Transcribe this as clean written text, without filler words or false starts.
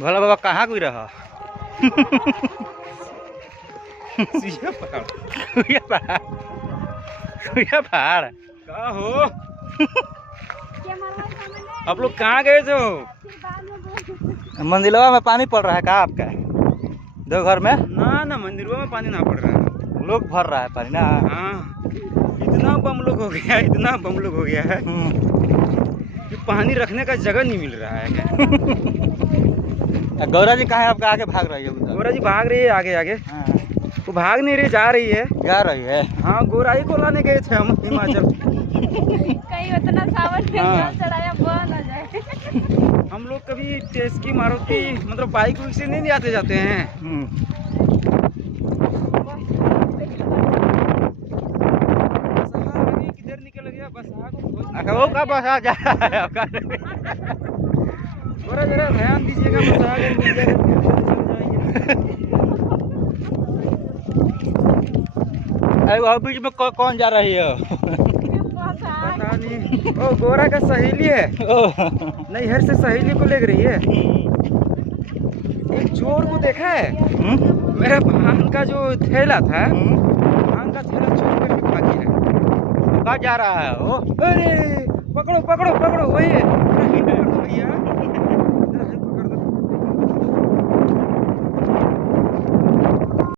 भोला बाबा कहाँ कोई रहा? सुइया पहाड़। सुइया पहाड़, सुइया पहाड़ कहा हो? आप लोग कहाँ गए थे हो? मंदिलवा में पानी पड़ रहा है का आपका देवघर में? ना ना, मंदिरों में पानी ना पड़ रहा है। लोग भर रहा है पानी ना। हाँ, इतना बम लोग हो गया, इतना बम लोग हो गया है कि पानी रखने का जगह नहीं मिल रहा है। गौरा जी कहाँ है आपका? आगे भाग रही है उधर। गोरा जी भाग रही है आगे आगे। हाँ, वो भाग नहीं रही, जा रही है। जा रही है। हाँ, गोराई को लाने गए थे हम हिमाचल। कहीं उतना सावन में हाँ। जल चढ़ाया बह न जाए। हम लोग कभी टेस्की मारुति मतलब बाइक से नहीं आते जाते हैं। किधर निकल गया बस? वो का बस आ जा रहा है आपका। थोड़ा जरा ध्यान दीजिएगा, बस आगे मिल जाएगा तो चल जाएंगे। अरे बीच में कौन जा रही है? पता नहीं। ओ, गोरा का सहेली है। नैहर से सहेली को ले रही है। एक चोर को देखा है? मेरा भान का जो थैला था, भान का थैला चोर करके भागी है। कहाँ जा रहा है वो? अरे पकड़ो पकड़ो पकड़ो, वही है। भैया